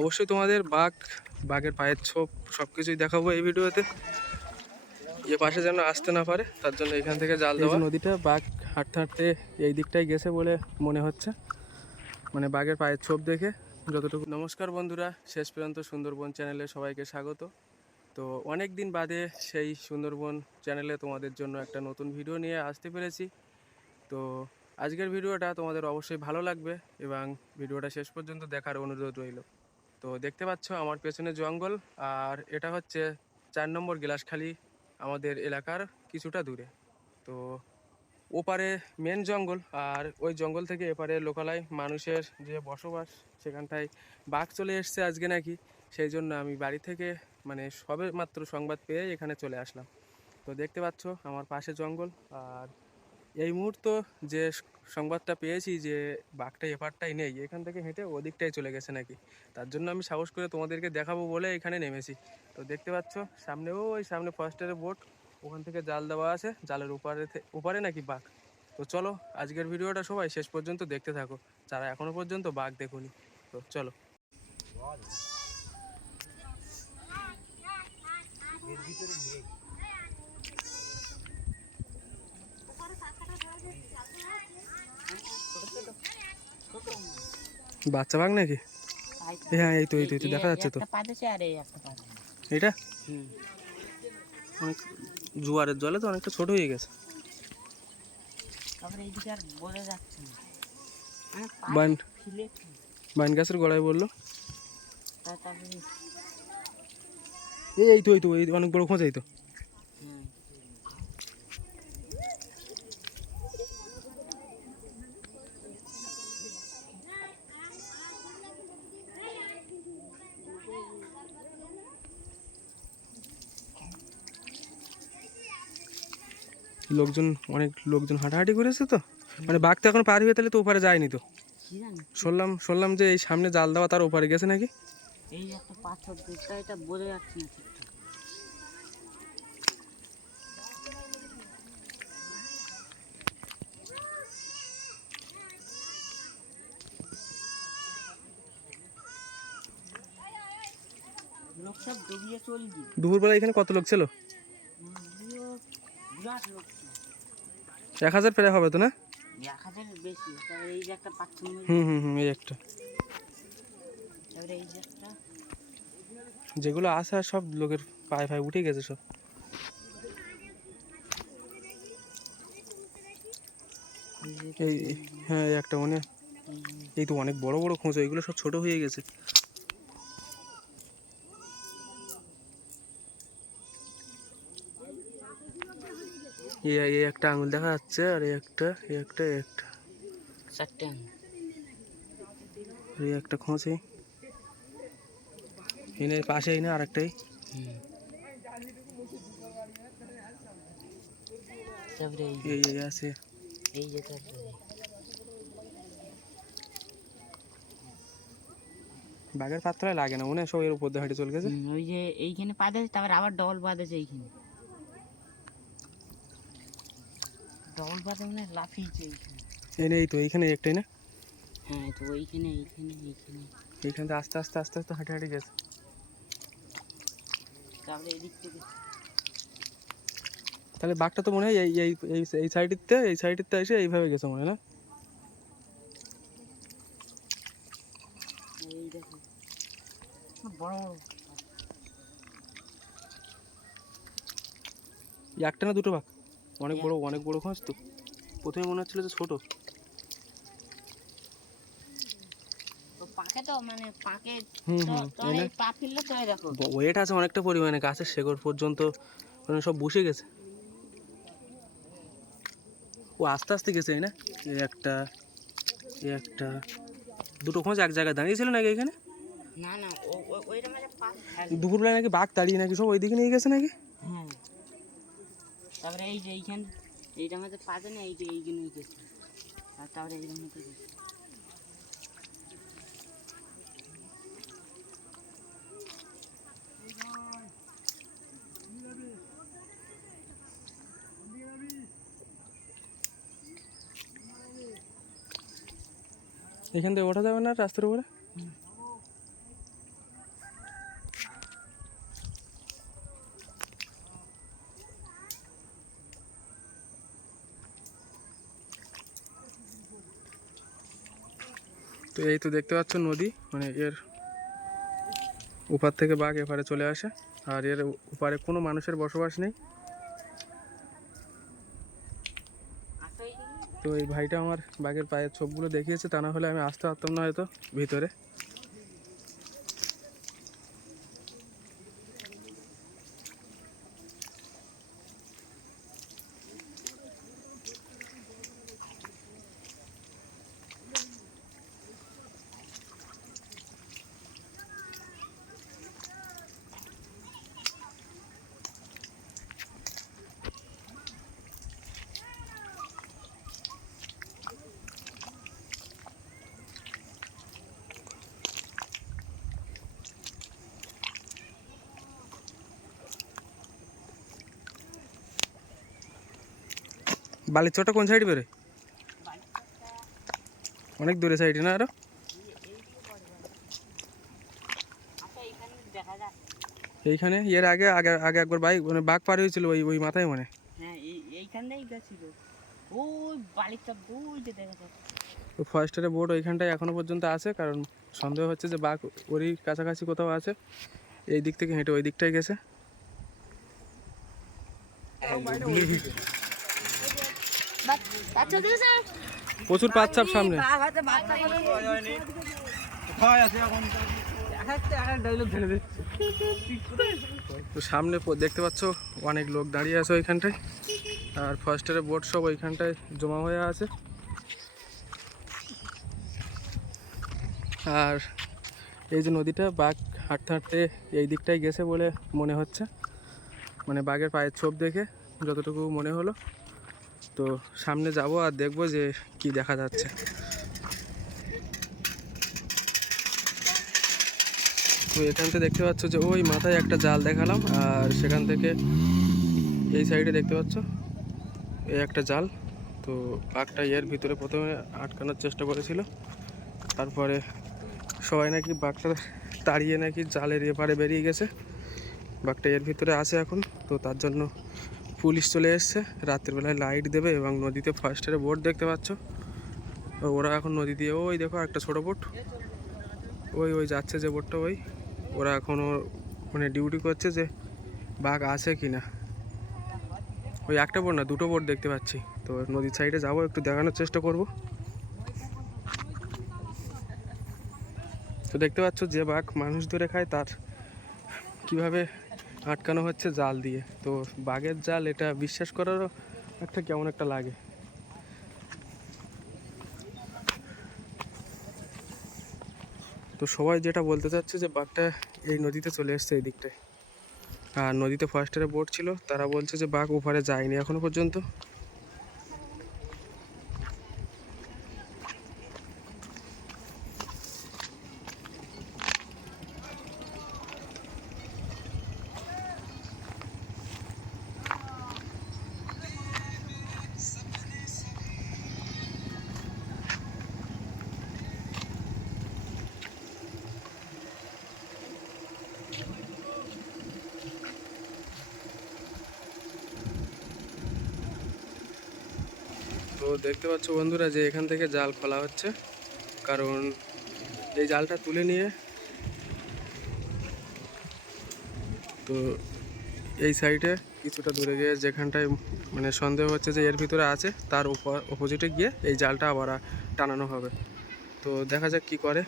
অবশ্যই তোমাদের বাঘ বাঘের পায়ের ছোপ সব কিছুই দেখাবো এই ভিডিওতে। এ পাশে যেন আসতে না পারে তার জন্য এখান থেকে জাল দেওয়া। নদীটা বাঘ হাঁটতে হাঁটতে এই দিকটাই গেছে বলে মনে হচ্ছে। মানে বাঘের পায়ের ছোপ দেখে যতটুকু নমস্কার বন্ধুরা শেষ পর্যন্ত সুন্দরবন চ্যানেলে সবাইকে স্বাগত। তো অনেক দিন বাদে সেই সুন্দরবন চ্যানেলে তোমাদের জন্য একটা নতুন ভিডিও নিয়ে আসতে পেরেছি। তো আজকের ভিডিওটা তোমাদের অবশ্যই ভালো লাগবে এবং ভিডিওটা শেষ পর্যন্ত দেখার অনুরোধ রইল। তো দেখতে পাচ্ছ আমার পেছনে জঙ্গল, আর এটা হচ্ছে চার নম্বর গেলাসখালি আমাদের এলাকার কিছুটা দূরে। তো ওপারে মেন জঙ্গল, আর ওই জঙ্গল থেকে এপারে লোকালয় মানুষের যে বসবাস, সেখানটায় বাঘ চলে এসছে আজকে নাকি, সেই জন্য আমি বাড়ি থেকে মানে সবে মাত্র সংবাদ পেয়ে এখানে চলে আসলাম। তো দেখতে পাচ্ছ আমার পাশে জঙ্গল, আর এই মুহূর্ত যে সংবাদটা পেয়েছি যে বাঘটা, এপারটাই নেই, এখান থেকে হেঁটে ওদিকটাই চলে গেছে নাকি? তার জন্য আমি সাহস করে তোমাদেরকে দেখাবো বলে এখানে নেমেছি। তো দেখতে পাচ্ছ সামনেও ওই সামনে ফরেস্টারের বোট ওখান থেকে জাল দেওয়া আছে, জালের ওপারে ওপারে নাকি বাঘ? তো চলো, আজকের ভিডিওটা সবাই শেষ পর্যন্ত দেখতে থাকো। যারা এখনও পর্যন্ত বাঘ দেখুনি, তো চলো। বাচ্চা বাঘ নাকি? হ্যাঁ এই তো এই তো এই তো, দেখা যাচ্ছে তো। এটা অনেক জোয়ারের জলে তো অনেকটা ছোট হয়ে গেছে। তারপরে এইদিকে আর বোঝা যাচ্ছে না বান ফিলে বান গাছের গড়ায় বলল। এই এই তো এই তো, এই অনেক বড় খোঁজ, এই তো হুম লোকজন অনেক লোকজন হাঁটাহাঁটি করেছে তো। মানে বাঘ তো এখন পার হয়ে তাহলে তো ওপারে যায়নি তো। শুনলাম শুনলাম যে এই সামনে জাল দেওয়া তার ওপারে গেছে নাকি? এই একটা পাথর এটা বোঝা যাচ্ছে না দুপুরবেলা এখানে কত লোক ছিল বিরাট লোক ছিল। এক হাজার প্রায় হবে তো না? এক হাজারের বেশি এই যে একটা পাচ্ছেন হুম হুম হুম এই একটা। তারপরে এই যে একটা। যেগুলো আছে সব লোকের পায়ে পায়ে উঠে গেছে সব। এই হ্যাঁ এই একটা মনে। এই এই তো অনেক বড় বড় খোঁজ এগুলো সব ছোট হয়ে গেছে। এই একটা আঙুল দেখা যাচ্ছে আর এই একটা এই একটা এই একটা। চারটে আঙুল। আর এই একটা এই এনে পাশে এনে আরেকটাই। এই এই এই আছে। এই যে বাঘের পাত্রায় লাগে না মনে হয় সব এর উপর দিয়ে হেঁটে চলে গেছে। ওই যে এইখানে পাদেছে তারপরে আবার ডবল পাদেছে এইখানে। ডবল পাতে মানে লাফিয়েছে এইখানে এনে এই তো এইখানে একটাই না? হ্যাঁ তো ওইখানে এইখানে এইখানে। এইখান আস্তে আস্তে আস্তে আস্তে হাঁটে হাঁটে গেছে। তারপরে এদিক থেকে। তাহলে বাঘটা তো মনে হয় এই এই এই এই সাইডেরতে এই সাইডেরতে এসে এইভাবে গেছে মনে হয় না? এই দেখো। বড়। বড় একটা না দুটো বাঘ? অনেক বড় অনেক বড় খোঁজ তো। প্রথমে মনে হচ্ছিল যে ছোট। তো মানে ওয়েট আছে অনেকটা পরিমাণে গাছের শেকড় পর্যন্ত মানে সব বসে গেছে। ও আস্তে আস্তে গেছে না? একটা একটা দুটো খোঁজ এক জায়গায় দাঁড়িয়েছিল নাকি এখানে? দুপুরবেলা নাকি বাঘ দাঁড়িয়ে নাকি সব ওইদিকে নিয়ে গেছে নাকি? তারপরে এই যে এইখান, এইটার মধ্যে পাতে না এই যে এইখানে গেছে আর তারপরে এইটার মধ্যে এখান থেকে ওঠা যাবে না রাস্তার উপরে? তো এই তো দেখতে পাচ্ছ নদী মানে এর উপার থেকে বাঘ এপারে চলে আসে, আর এর উপারে কোনো মানুষের বসবাস নেই। তো এই ভাইটা আমার বাঘের পায়ের ছোপগুলো দেখিয়েছে, তা না হলে আমি আসতে পারতাম না হয়তো ভিতরে। বালির চোটা কোন সাইডে বেরোয়? অনেক দূরে সাইডে না আরও? এইখানে? দেখা এর আগে আগে আগে একবার বাইক মানে বাঘ পার হয়েছিল ওই ওই মাথায় মানে হ্যাঁ। ফরেস্টারের বোর্ড ওইখানটায় এখনও পর্যন্ত আছে কারণ সন্দেহ হচ্ছে যে বাঘ ওরই কাছাকাছি কোথাও আছে। এই দিক থেকে হেঁটে ওই দিকটায় গেছে। প্রচুর পাচ্ছাপ সামনে। তো সামনে দেখতে পাচ্ছ অনেক লোক দাঁড়িয়ে আছে ওইখানটায়। আর ফরেস্টারের বোট সব ওইখানটায় জমা হয়ে আছে। আর এই যে নদীটা বাঘ হাঁটতে হাঁটতে এই দিকটায় গেছে বলে মনে হচ্ছে। মানে বাঘের পায়ের ছোপ দেখে যতটুকু মনে হলো। তো সামনে যাব আর দেখব যে কি দেখা যাচ্ছে। তো এখান থেকে দেখতে পাচ্ছ যে ওই মাথায় একটা জাল দেখালাম আর সেখান থেকে এই সাইডে দেখতে পাচ্ছ এই একটা জাল। তো বাঘটা এর ভিতরে প্রথমে আটকানোর চেষ্টা করেছিল। তারপরে সবাই নাকি বাঘটা তাড়িয়ে নাকি জালের এপারে বেরিয়ে গেছে। বাঘটা এর ভিতরে আছে এখন, তো তার জন্য পুলিশ চলে এসছে। রাত্রিবেলায় লাইট দেবে এবং নদীতে ফার্স্টের বোট দেখতে পাচ্ছ। ওরা এখন নদী দিয়ে, ওই দেখো একটা ছোটো বোট ওই ওই যাচ্ছে যে বোটটা ওই। ওরা এখনও মানে ডিউটি করছে যে বাঘ আছে কি না ওই একটা বোট না, দুটো বোট দেখতে পাচ্ছি। তো নদীর সাইডে যাব, একটু দেখানোর চেষ্টা করব। তো দেখতে পাচ্ছ যে বাঘ মানুষ ধরে খায়, তার কীভাবে আটকানো হচ্ছে জাল দিয়ে। তো বাঘের জাল, এটা বিশ্বাস করারও একটা কেমন একটা লাগে। তো সবাই যেটা বলতে চাচ্ছে যে বাঘটা এই নদীতে চলে এসছে এই দিকটায় আর নদীতে ফরেস্টারের বোট ছিল, তারা বলছে যে বাঘ ওপারে যায়নি এখনও পর্যন্ত। তো দেখতে পাচ্ছ বন্ধুরা যে এখান থেকে জাল খোলা হচ্ছে। কারণ এই জালটা তুলে নিয়ে তো এই সাইডে কিছুটা দূরে গিয়ে যেখানটায় মানে সন্দেহ হচ্ছে যে এর ভিতরে আছে, তার উপর অপোজিটে গিয়ে এই জালটা আবার টানানো হবে। তো দেখা যাক কি করে।